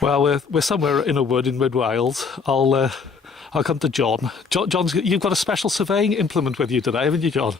Well, we're somewhere in a wood in mid Wales. I'll come to John. John's, you've got a special surveying implement with you today, haven't you, John?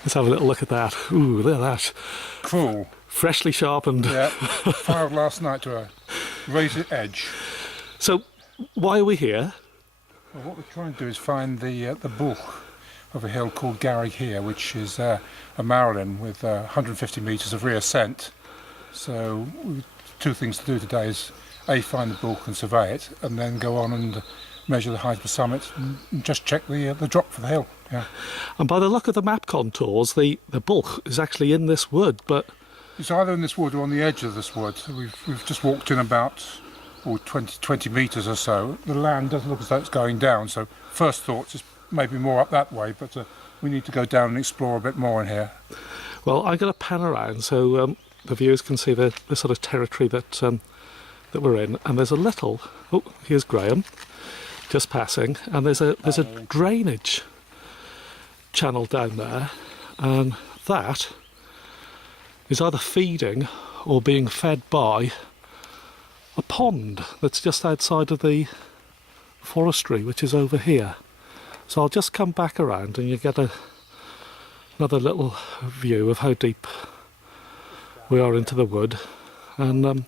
Let's have a little look at that. Ooh, look at that. Cool. Freshly sharpened. Yeah, filed last night to a razor edge. So, why are we here? Well, what we're trying to do is find the bulk of a hill called Garreg-hir, which is a Marilyn with 150 metres of reascent. So, two things to do today is A, find the bulk and survey it, and then go on and measure the height of the summit and just check the drop for the hill. Yeah. And by the look of the map contours, the bulk is actually in this wood, but it's either in this wood or on the edge of this wood. We've just walked in about 20 metres or so. The land doesn't look as though it's going down, so first thoughts is maybe more up that way, but we need to go down and explore a bit more in here. Well, I'm going to pan around so the viewers can see the sort of territory that we're in. And there's a little, oh, here's Graham, just passing, and there's a drainage channel down there, and that is either feeding or being fed by a pond that's just outside of the forestry, which is over here. So I'll just come back around and you get another little view of how deep we are into the wood. And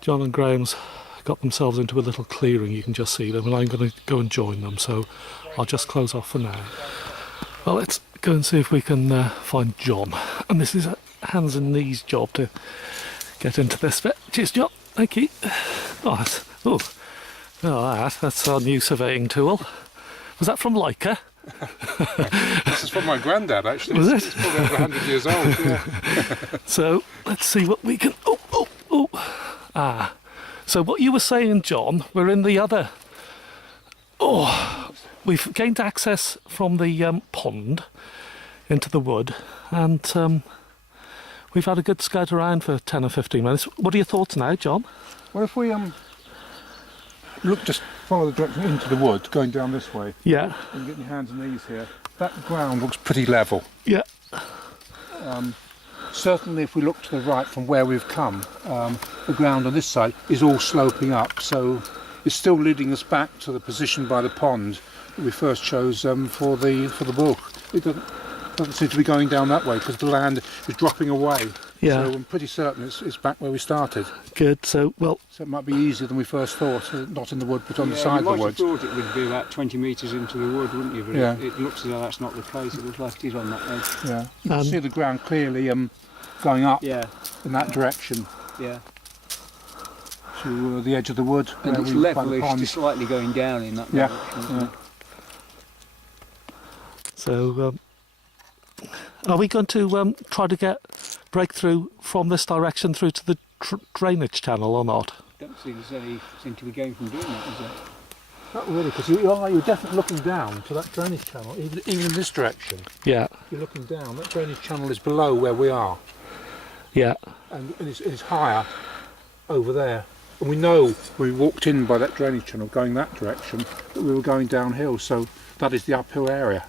John and Graham's got themselves into a little clearing, you can just see them, and I'm going to go and join them, so I'll just close off for now. Well, let's go and see if we can find John. And this is a hands and knees job to get into this bit. Cheers, John. Thank you. Oh, that's our new surveying tool. Was that from Leica? This is from my granddad, actually. Was it? It's probably over 100 years old, yeah. So, let's see what we can... So what you were saying, John, we're in the other... We've gained access from the pond into the wood, and we've had a good scout around for 10 or 15 minutes. What are your thoughts now, John? Well, if we just follow the direction into the wood, going down this way. Yeah. And get your hands and knees here. That ground looks pretty level. Yeah. Certainly, if we look to the right from where we've come, the ground on this side is all sloping up, so it's still leading us back to the position by the pond that we first chose for the bulk. It doesn't seem to be going down that way because the land is dropping away. Yeah. So I'm pretty certain it's back where we started. Good. So it might be easier than we first thought, not in the wood but on the side of the wood. You might have thought it would be about 20 metres into the wood, wouldn't you? But yeah. it looks as though that's not the case. It looks like it is on that edge. Yeah. You can see the ground clearly going up in that direction. Yeah. To the edge of the wood. And it's levelish, just slightly going down in that direction. Yeah. So, are we going to try to break through from this direction through to the drainage channel or not? Don't see there's any seem to be going from doing that, is there? Not really, because you're definitely looking down to that drainage channel, even in this direction. Yeah. You're looking down. That drainage channel is below where we are. Yeah. And it's higher over there. And we know we walked in by that drainage channel going that direction that we were going downhill, so that is the uphill area.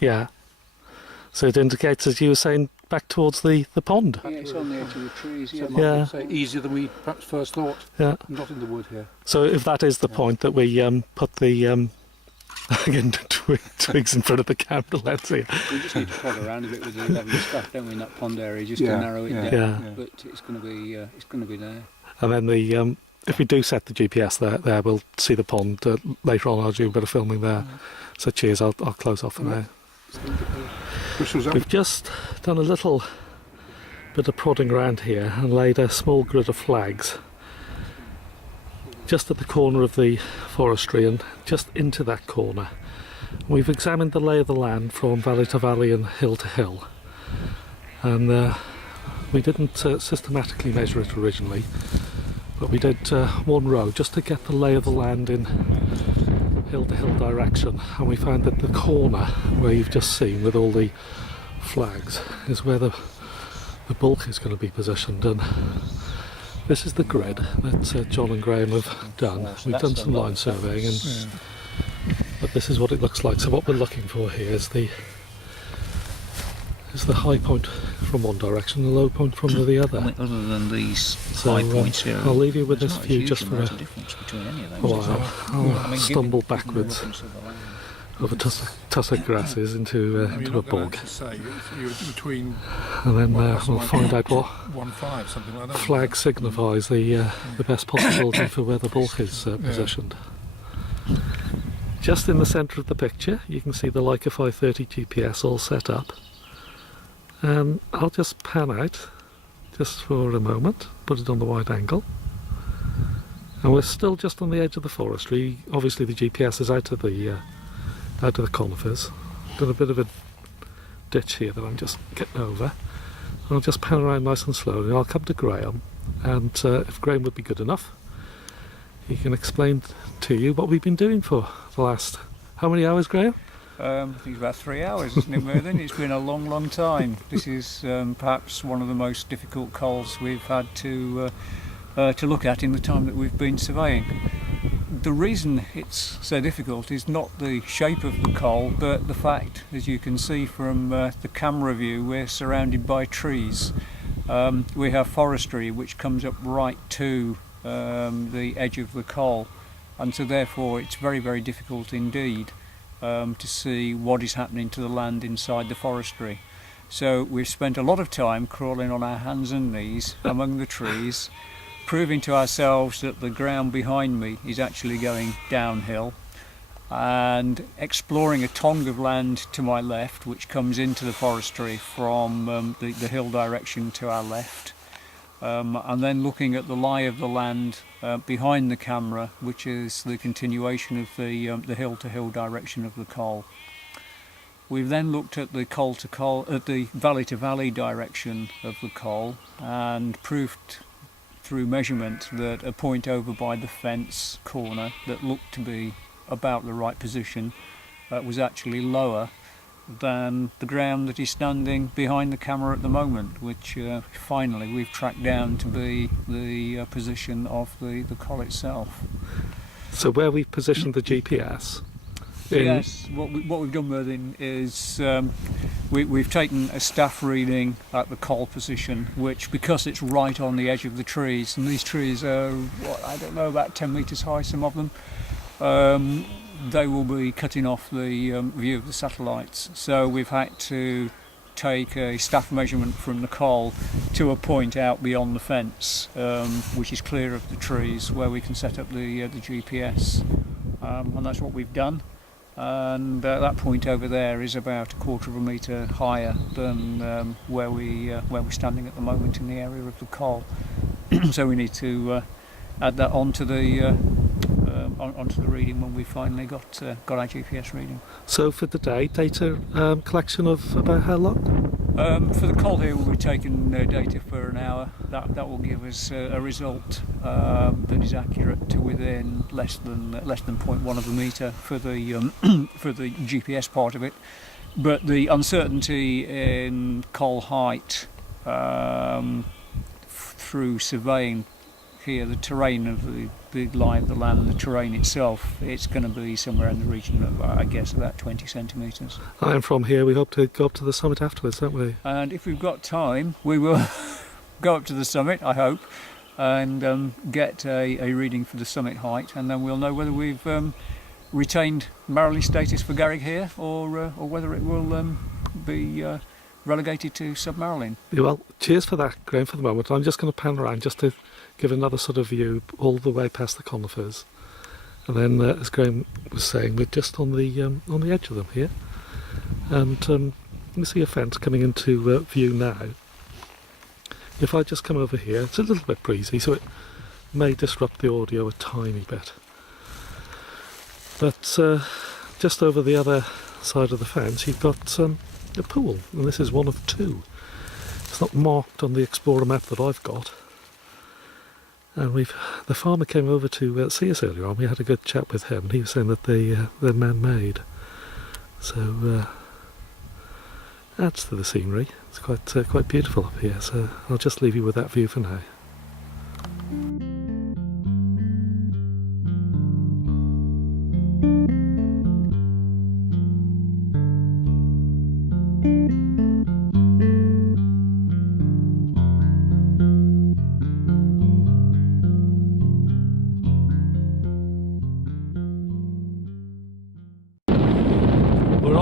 Yeah. So it indicates, as you were saying, back towards the pond. Yeah, it's on the edge of the trees. So yeah. Say easier than we perhaps first thought. Yeah. Not in the wood here. So if that is the point that we put the again twigs in front of the camera, let's see. We just need to prod around a bit with the level stuff, don't we, in that pond area, just to narrow it down. Yeah. But it's going to be there. And then if we do set the GPS there, we'll see the pond later on. I'll do a bit of filming there. So cheers. I'll close off for now. We've just done a little bit of prodding around here and laid a small grid of flags just at the corner of the forestry and just into that corner. We've examined the lay of the land from valley to valley and hill to hill, and we didn't systematically measure it originally, but we did one row just to get the lay of the land in hill to hill direction, and we found that the corner where you've just seen with all the flags is where the bulk is going to be positioned, and this is the grid that John and Graham have done. We've done some line surveying, but this is what it looks like. So what we're looking for here is is the high point from one direction, the low point from the I other. mean, other than these So, high points here, I'll leave you with there's this not view huge just for amount a of difference between any of those. while. is there? I'll I mean, stumble given backwards the reluctance of the land. over tussock grasses into You're a not gonna bog, actually say you're between and then what, we'll find out what 1.5, something like that. flag signifies the best possibility for where the bulk is positioned. Just in the centre of the picture you can see the Leica 530 GPS all set up, and I'll just pan out just for a moment, put it on the wide angle, and we're still just on the edge of the forestry. Obviously the GPS is out of the conifers. Got a bit of a ditch here that I'm just getting over. And I'll just pan around nice and slowly, and I'll come to Graham, and if Graham would be good enough, he can explain to you what we've been doing for the last, how many hours, Graham? I think it's about 3 hours, isn't it, Merlin? It's been a long, long time. This is perhaps one of the most difficult coals we've had to look at in the time that we've been surveying. The reason it's so difficult is not the shape of the coal, but the fact, as you can see from the camera view, we're surrounded by trees. We have forestry which comes up right to the edge of the coal, and so therefore it's very, very difficult indeed to see what is happening to the land inside the forestry. So we've spent a lot of time crawling on our hands and knees among the trees, proving to ourselves that the ground behind me is actually going downhill, and exploring a tongue of land to my left which comes into the forestry from the hill direction to our left, and then looking at the lie of the land behind the camera, which is the continuation of the hill-to-hill direction of the coal. We've then looked at the coal-to-coal, at the valley-to-valley direction of the coal, and proved through measurement that a point over by the fence corner that looked to be about the right position was actually lower than the ground that is standing behind the camera at the moment, which finally we've tracked down to be the position of the coal itself. So where we've positioned the GPS, Yes, what we've done, Merlin, is we've taken a staff reading at the coal position, which, because it's right on the edge of the trees, and these trees are, I don't know, about 10 metres high, some of them, they will be cutting off the view of the satellites. So we've had to take a staff measurement from the coal to a point out beyond the fence, which is clear of the trees, where we can set up the GPS, and that's what we've done. And that point over there is about 1/4 of a metre higher than where we're standing at the moment in the area of the coal. So we need to add that onto the reading when we finally got our GPS reading. So for the day, data collection of about how long? For the coal here, we'll be taking data for an hour. That will give us a result that is accurate to within less than 0.1 of a metre for the for the GPS part of it. But the uncertainty in coal height through surveying here, the terrain of the lie of the land, the terrain itself, it's going to be somewhere in the region of, I guess, about 20 centimetres. And from here we hope to go up to the summit afterwards, don't we? And if we've got time, we will go up to the summit, I hope, and get a reading for the summit height, and then we'll know whether we've retained Marilyns status for Garreg-hir, or whether it will be relegated to Sub-Marilyn. Yeah, well, cheers for that, Graham, for the moment. I'm just going to pan around just to give another sort of view all the way past the conifers, and then, as Graham was saying, we're just on the edge of them here, and you see a fence coming into view now. If I just come over here, it's a little bit breezy, so it may disrupt the audio a tiny bit. But just over the other side of the fence, you've got a pool, and this is one of two. It's not marked on the Explorer map that I've got. And the farmer came over to see us earlier on. We had a good chat with him, and he was saying that they're man-made. So adds to the scenery. It's quite beautiful up here. So I'll just leave you with that view for now.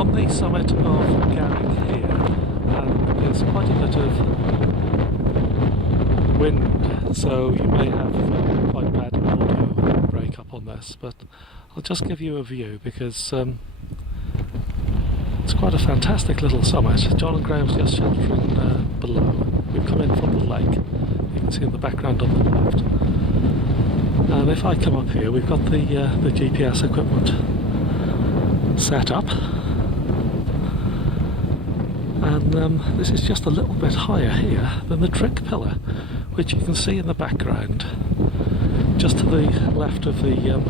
on the summit of Garreg-hir, and there's quite a bit of wind, so you may have quite bad audio break up on this, but I'll just give you a view because it's quite a fantastic little summit. John and Graham's just sheltering below. We've come in from the lake, you can see in the background on the left. And if I come up here, we've got the GPS equipment set up. And this is just a little bit higher here than the trig pillar, which you can see in the background, just to the left of the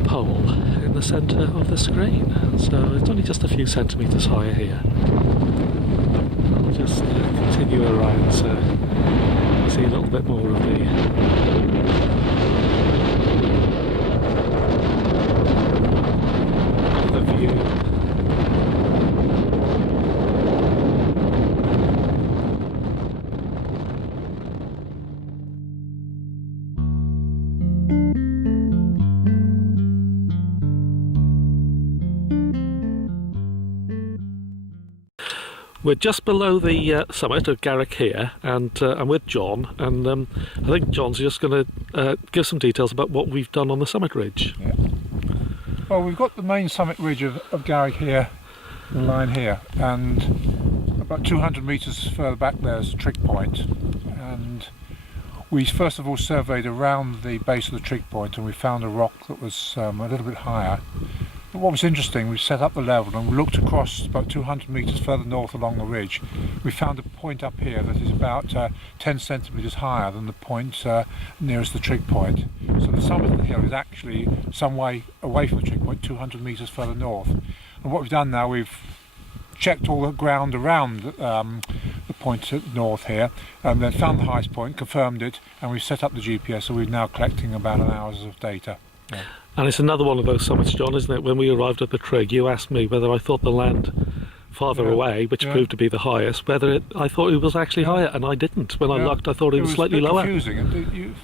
pole in the centre of the screen. So it's only just a few centimetres higher here. I'll just continue around so you see a little bit more of the view. We're just below the summit of Garreg-hir, and I'm with John, and I think John's just going to give some details about what we've done on the summit ridge. Yeah. Well, we've got the main summit ridge of Garreg-hir, the line here, and about 200 metres further back there's a trig point, and we first of all surveyed around the base of the trig point, and we found a rock that was a little bit higher. But what was interesting, we set up the level and we looked across about 200 metres further north along the ridge. We found a point up here that is about 10 centimetres higher than the point nearest the trig point. So the summit of the hill is actually some way away from the trig point, 200 metres further north. And what we've done now, we've checked all the ground around the point at north here, and then found the highest point, confirmed it, and we've set up the GPS, so we're now collecting about an hour's of data. Yeah. And it's another one of those summits, John, isn't it? When we arrived at the trig, you asked me whether I thought the land farther away, which proved to be the highest, whether I thought it was actually higher, and I didn't. When I looked, I thought it was slightly lower. Confusing.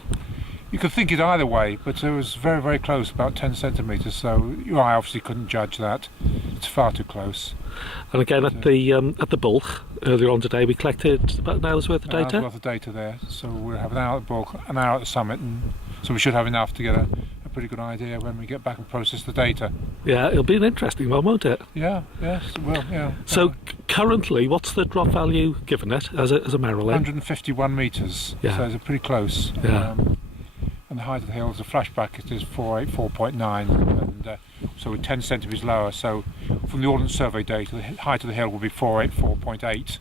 You could think it either way, but it was very, very close, about 10 centimetres, so I obviously couldn't judge that. It's far too close. And again, at the bulk earlier on today, we collected about an hour's worth of data. An hour's worth of data there, so we'll have an hour at the bulk, an hour at the summit, and so we should have enough to get a pretty good idea when we get back and process the data. Yeah, it'll be an interesting one, won't it? Yeah, yes, well, yeah. So currently, what's the drop value given it as a Marilyn? 151 metres, so it's pretty close. Yeah. And the height of the hill, as a flashback, it is 484.9, and so we're 10 centimetres lower. So from the Ordnance Survey data, the height of the hill will be 484.8.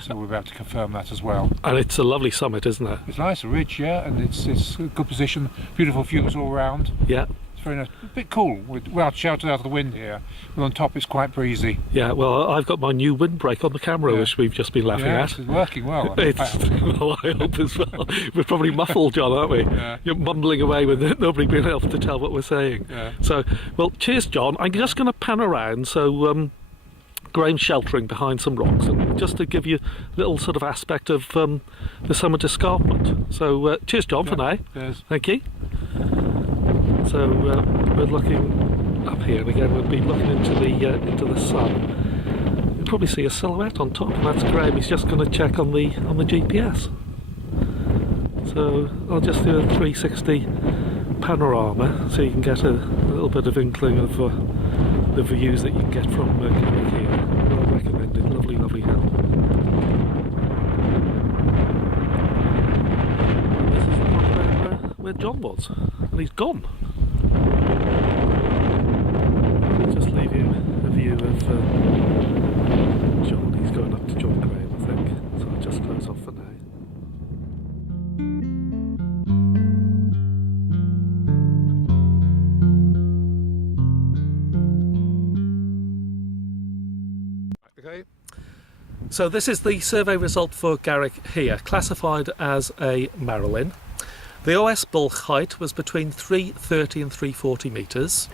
So we'll be able to confirm that as well. And it's a lovely summit, isn't it? It's nice, a ridge, yeah, and it's a good position, beautiful views all around. Yeah. It's very nice, a bit cool. We're sheltered out of the wind here, but on top it's quite breezy. Yeah, well, I've got my new windbreak on the camera, which we've just been laughing at. It's working well. Well, I hope as well. We're probably muffled, John, aren't we? Yeah. You're mumbling away with nobody being able to tell what we're saying. Yeah. So, well, cheers, John. I'm just going to pan around, so Graham's sheltering behind some rocks, and just to give you a little sort of aspect of the summit escarpment. So, cheers, John, for now. Cheers. Thank you. So we're looking up here, and again we'll be looking into the sun. You'll probably see a silhouette on top, and that's Graham. He's just going to check on the GPS. So I'll just do a 360 panorama, so you can get a little bit of inkling of the views that you can get from Garreg-hir. Well recommended, lovely, lovely hill. And this is the one where John was, and he's gone. I'll just leave you a view of John. He's going up to John Graham, I think, so I'll just close off for now. Okay. So this is the survey result for Garreg-hir, classified as a Marilyn. The OS bulk height was between 330 and 340 metres.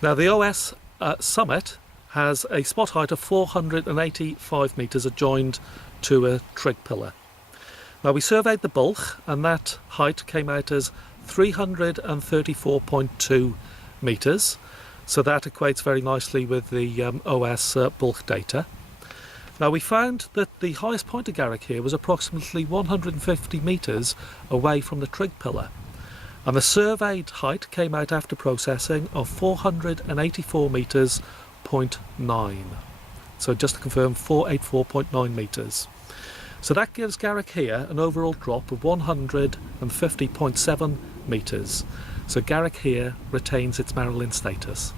Now the OS summit has a spot height of 485 metres adjoined to a trig pillar. Now we surveyed the bulk, and that height came out as 334.2 metres. So that equates very nicely with the OS bulk data. Now we found that the highest point of Garreg-hir was approximately 150 metres away from the trig pillar, and the surveyed height came out after processing of 484 metres, 0.9. So just to confirm, 484.9 metres. So that gives Garreg-hir an overall drop of 150.7 metres. So Garreg-hir retains its Marilyn status.